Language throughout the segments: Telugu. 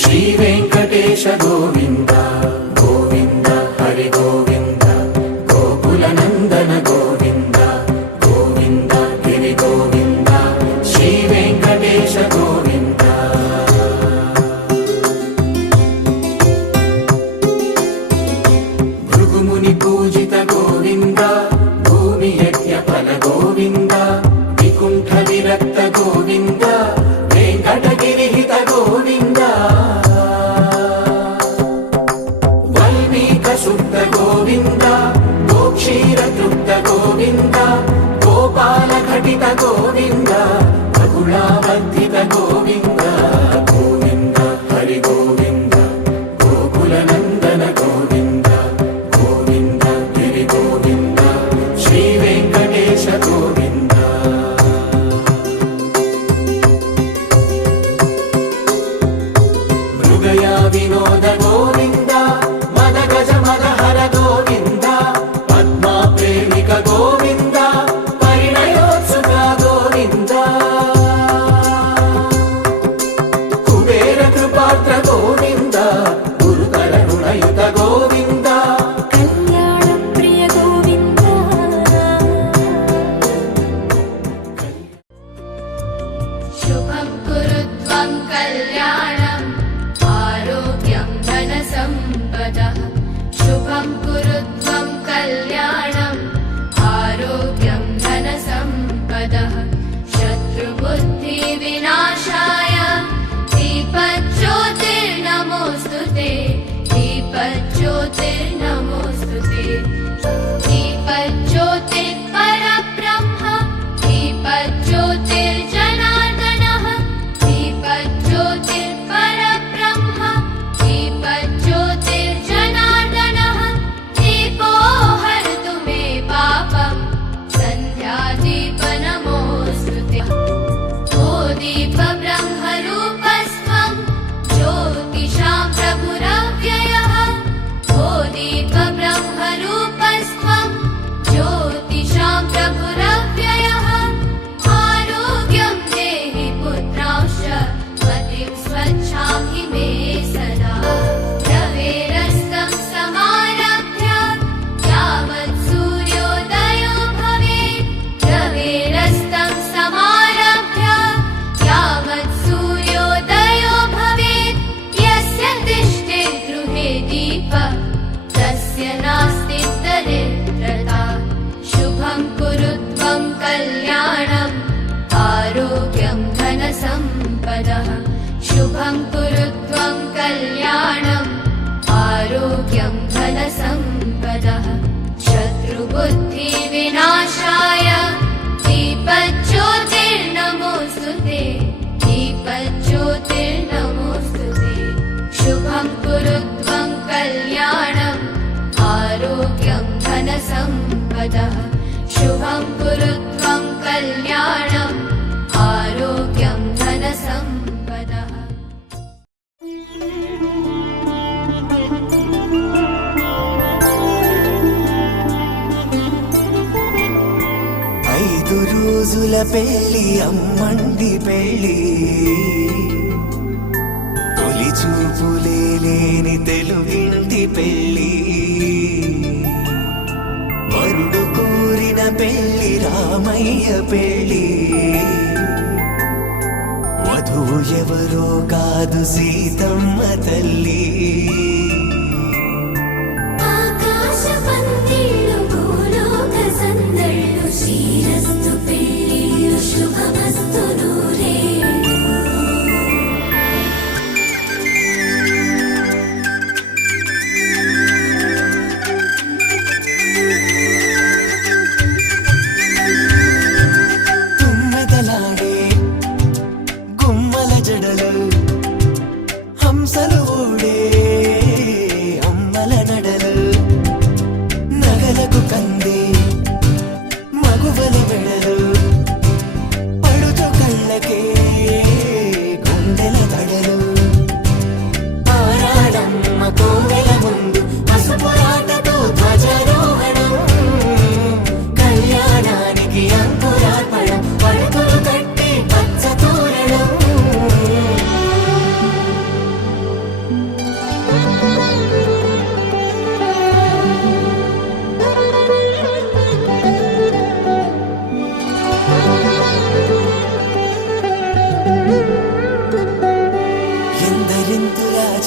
శ్రీ వెంకటేశ గోవింద గోవింద హరి గోవింద గోకుల నందన గోవింద గోవింద గిరి గోవింద శ్రీ వెంకటేశ గోవింద. భృగుముని పూజిత గోవింద భూమి యజ్ఞ ఫల గోవింద వికుంఠ విరక్త గోవింద వెంకటగిరి హిత గోవింద వల్మీక శుద్ధ గోవింద గోక్షీర తృప్త గోవింద గోపాల ఘటిత గోవింద బహుళావర్ధిత గోవింద గోవింద హరి గోవింద గోకుల నందన గోవింద గోవింద గిరి గోవింద శ్రీ వెంకటేశ గోవింద. మృగయా వినోద గోవింద మద గజ మద హర గోవింద పద్మా ప్రేమిక గోవింద పరిణయోత్సుక గోవింద కుబేర కృపాత్ర గోవింద గురుతర రుణయుత గోవింద కళ్యాణ ప్రియ గోవింద. శుభం కురుత్వం కళ్యాణం ఆరోగ్యం ధన సంపదః. శుభం కురుత్వం కళ్యాణం ఆరోగ్యం ధన సంపదః. శత్రుబుద్ధి వినాశాయ దీపజ్యోతిర్నమోస్తుతే దీపజ్యోతిర్నమోస్తుతే. దీపజ్యోతిర్ పరబ్రహ్మ దీపజ్యోతిర్జనార్దనః దీపజ్యోతిర్ పరబ్రహ్మ దీపజ్యోతిర్జనార్దనః. దీపో హరతు మే పాపం సంధ్యాదీపనమోస్తుతే. ఓ దీప బ్రహ్మరూపస్త్వం జ్యోతిషాం ప్రభురవ్యయః. ఓ దీప బ్రహ్మరూపస్త్వం జ్యోతిషాం ప్రభురవ్యయః. ఆరోగ్యం దేహి పుత్రాంశ మతిం స్వచ్ఛాం హి మే సదా. రవేరస్తం సమారభ్య యావత్ సూర్యోదయో భవేత్. రవేరస్తం సమారభ్య యావత్ సూర్యోదయో భవేత్. యస్య తిష్ఠేత్ గృహే దీపః తస్య నాస్తి దరిద్రతా. శుభం కురుత్వం కళ్యాణం ఆరోగ్యం ధన సంపదః. శుభం కురుత్వం కళ్యాణం ఆరోగ్యం ధన సంపదః. శత్రుబుద్ధి వినాశాయ దీపజ్యోతిర్నమోస్తుతే దీపజ్యోతిర్నమోస్తుతే. శుభం కురుత్వం కళ్యాణం ఆరోగ్యం ధన సంపదః. శుభం కురుత్వం కళ్యాణం ఆరోగ్యం ధన సంపదః. ఐదు రోజుల పెళ్లి అమ్మండి పెళ్లి తొలి చూపులే లేని తెలుగింటి పెళ్లి వరుడు కోరిన పెళ్లి రామయ్య పెళ్లి వధువు ఎవరో కాదు సీతమ్మ తల్లి ఆకాశ పందిళ్ళు భూలోక సందళ్ళు శ్రీరస్తు పెళ్ళిళ్ళు శుభమస్తు నూరేళ్ళు. తుమ్మెదలాడే గుమ్మల జడలు హంసలు ఊడే అమ్మల నడలు నగలకు కంది మగువల వెడలు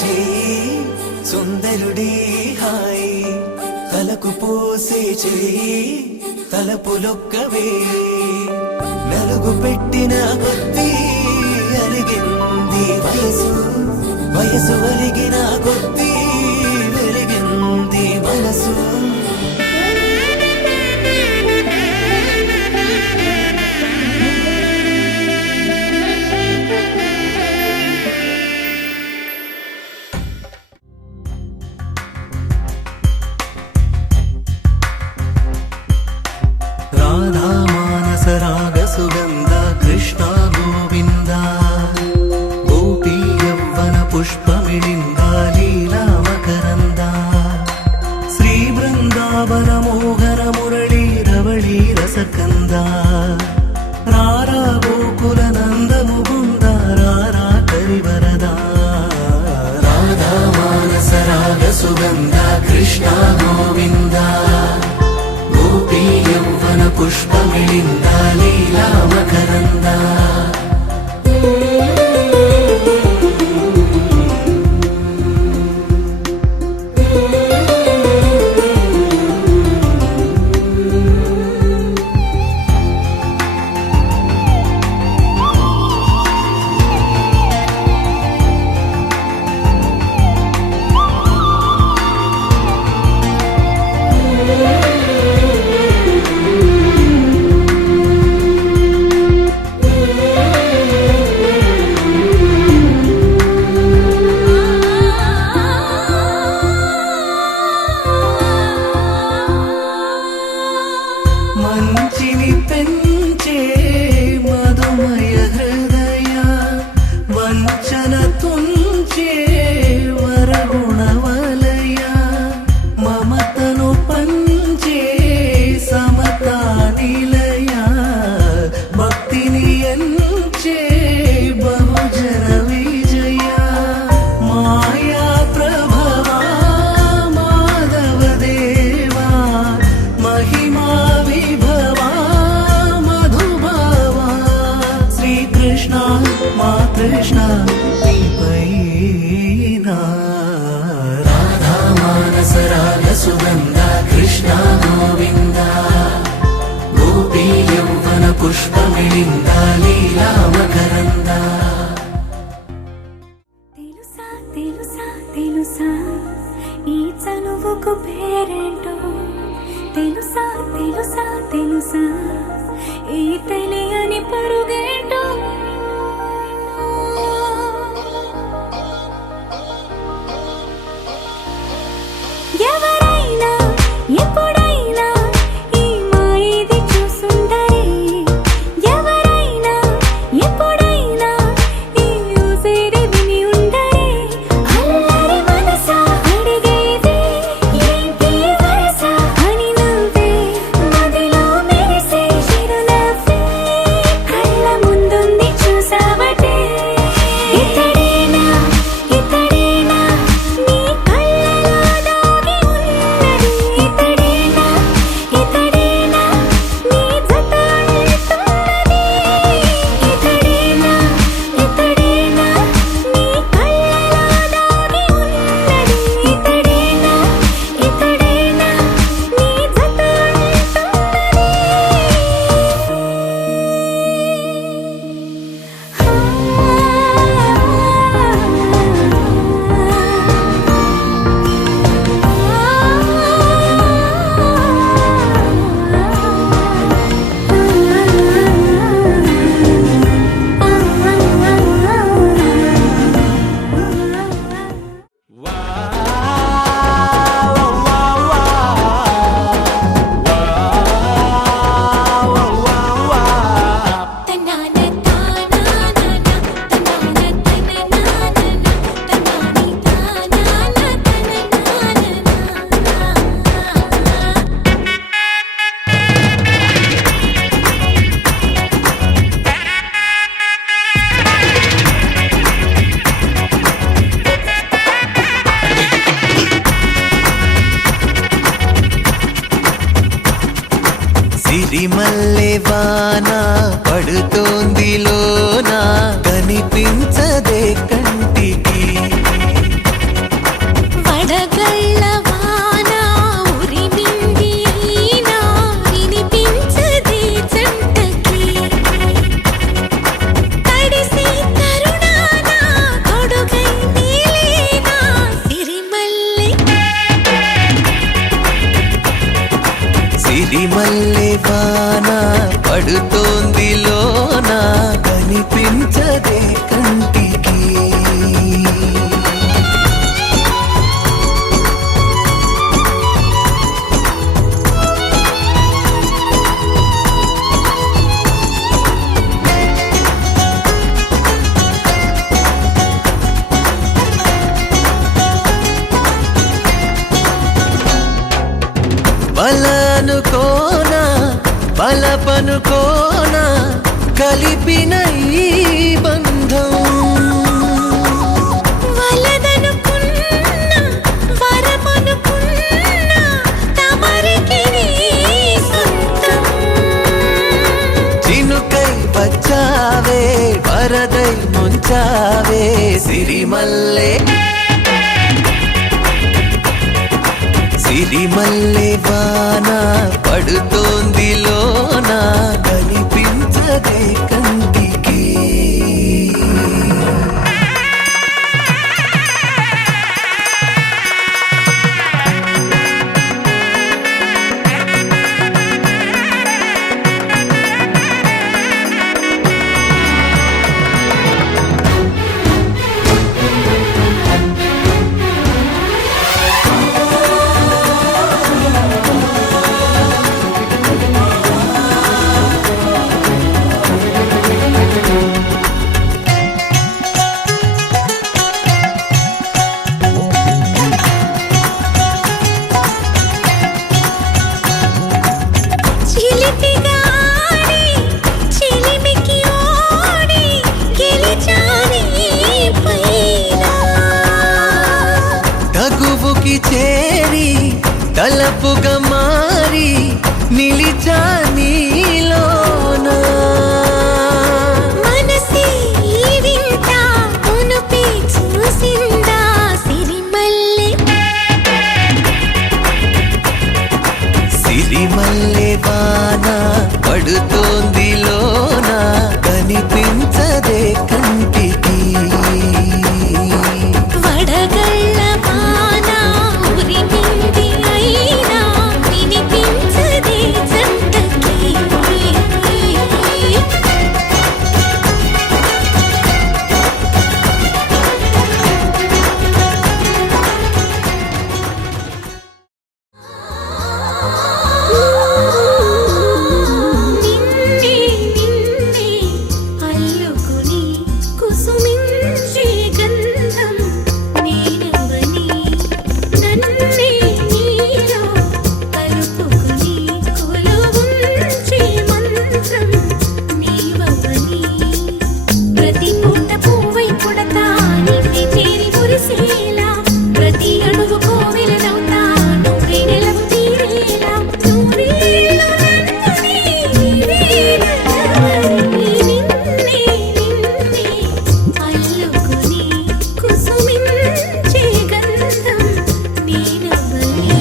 చేయి సుందరుడి హాయి తలకు పోసే చేయి తలపులొక్కవే నలుగు పెట్టిన కొద్దీ అరిగింది వయసు వయసు ఒరిగిన కొద్దీ వెలిగింది మనసు రాధా మానస రాగ సుగంధ కృష్ణ గోవింద గోపీ యవ్వన పుష్పమిళింద లీలా మకరంద శ్రీ బృందావన మోహన మురళీ రవళీ రసకంద రారా గోకుల నంద ముకుంద రారా కరివరద రాధా మానస రాగ సుగంధ కృష్ణ గోవింద గోపీ యవ్వన పుష్పమిళింద లీలా మకరంద మంచిని పెంచే మధుమయ హృదయ వంచన తుంచే వరగుణవలయ మమతను పంచే సమతా నిలయ భక్తిని ఎంచే బహుజన విజయ మాయా ప్రభవా మాధవ దేవా మహిమా విభవా మధుభవా శ్రీకృష్ణ మా కృష్ణ నీపైనా రాధా మానస రాగ సుగంధ కృష్ణ గోవింద గోపీ యవ్వన పుష్పమిళింద లీలా మకరంద తెలుసా తెలుసా తెలుసా ఈ చనువుకు పేరేంటో తెలుసా తెలుసా తెలుసా ఈ తెలియని పరుగేంటో ఎవరైనా ఎప్పుడైనా ఈ మాయది చూసుండరే ఎవరైనా ఎప్పుడైనా ఈ ఊసేది విని ఉండరే అల్లరి మనసా అడిగేది ఏంటి వరస అని నువ్వే మదిలో మెరిసే చిరునవ్వే కళ్ళ వలనుకోనా బలపనుకోనా కలిపిన ఈ బంధం వలదనుకున్నా వరమనుకున్నా తమరికి నీ సొంతం చినుకై వచ్చావే వరదై ముంచావే సిరిమల్లె సిరిమల్లె వాన పడుతోంది లోన కనిపించదే కంటికి చిలిపిగా ఆడి చిలిమికి ఓడి గెలిచాని పైన తగువుకి చేరి తలపుగా మారి నిలిచా నీలోన మనసి వింత కొనుపి చూసిందా సిరిమల్లె సిరిమల్లె వాన పడుతోంది లోన కనిపించదే కంటికి వడగళ్ళ వాన ఉరిమింది అయినా వినిపించదే జంటకి నిన్నే నిన్నే అల్లుకుని కుసుమించే గంధం నేనవని నన్నే నీలో కలుపుకుని కొలువుంచే మంత్రం నీవవని ప్రతి పూట పువ్వై పుడతా నిన్నే చేరి మురిసేలా ప్రతి అడుగు కోవెలనవుతా నువ్వే నెలవు తీరేలా నూరేళ్ళు నిన్నే అల్లుకుని కుసుమించే గంధం నేనవని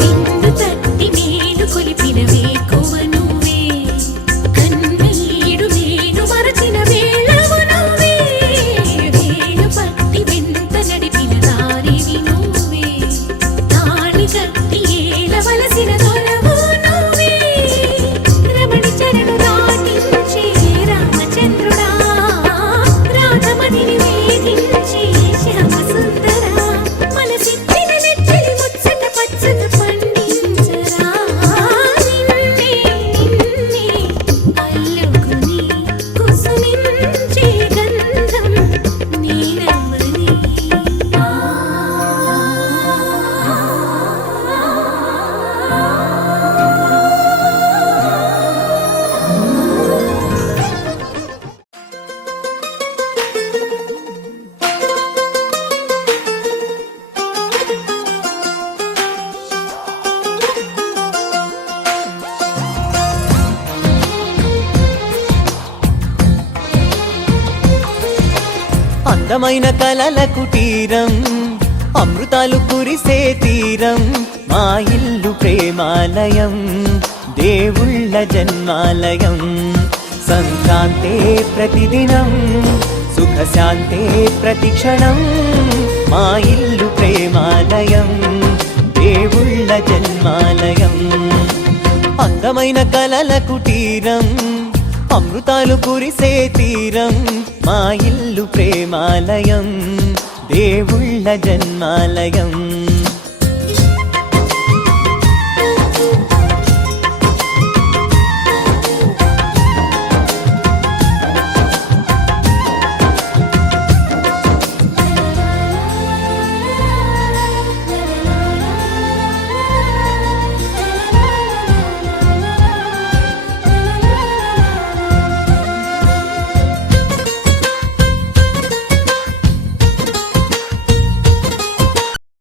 విందు తట్టి మేలు కొలిపిన వేకువ నువ్వే కన్నీడు నేను మరచిన వేళవు నువ్వే వేలు పట్టి వెంట నడిపిన దారివి నువ్వే తాళి కట్టి ఏలవలసిన దొరవు నువ్వే రమణి చరణు దాటించే రామచంద్రుడా రాధమణిని వేధించే శ్యామ సుందరా మనసిచ్చిన నెచ్చలి ముచ్చట పచ్చట పండించరా నిన్నే అల్లుకుని కుసుమించే గంధం నేనవని అందమైన కలల కుటీరం అమృతాలు కురిసే తీరం మా ఇల్లు ప్రేమాలయం దేవుళ్ళ జన్మాలయం సంక్రాంతే ప్రతిదినం సుఖశాంతే ప్రతిక్షణం మా ఇల్లు ప్రేమాలయం దేవుళ్ళ జన్మాలయం అందమైన కలల కుటీరం అమృతాలు కురిసే తీరం మా ఇల్లు ప్రేమాలయం దేవుళ్ళ జన్మాలయం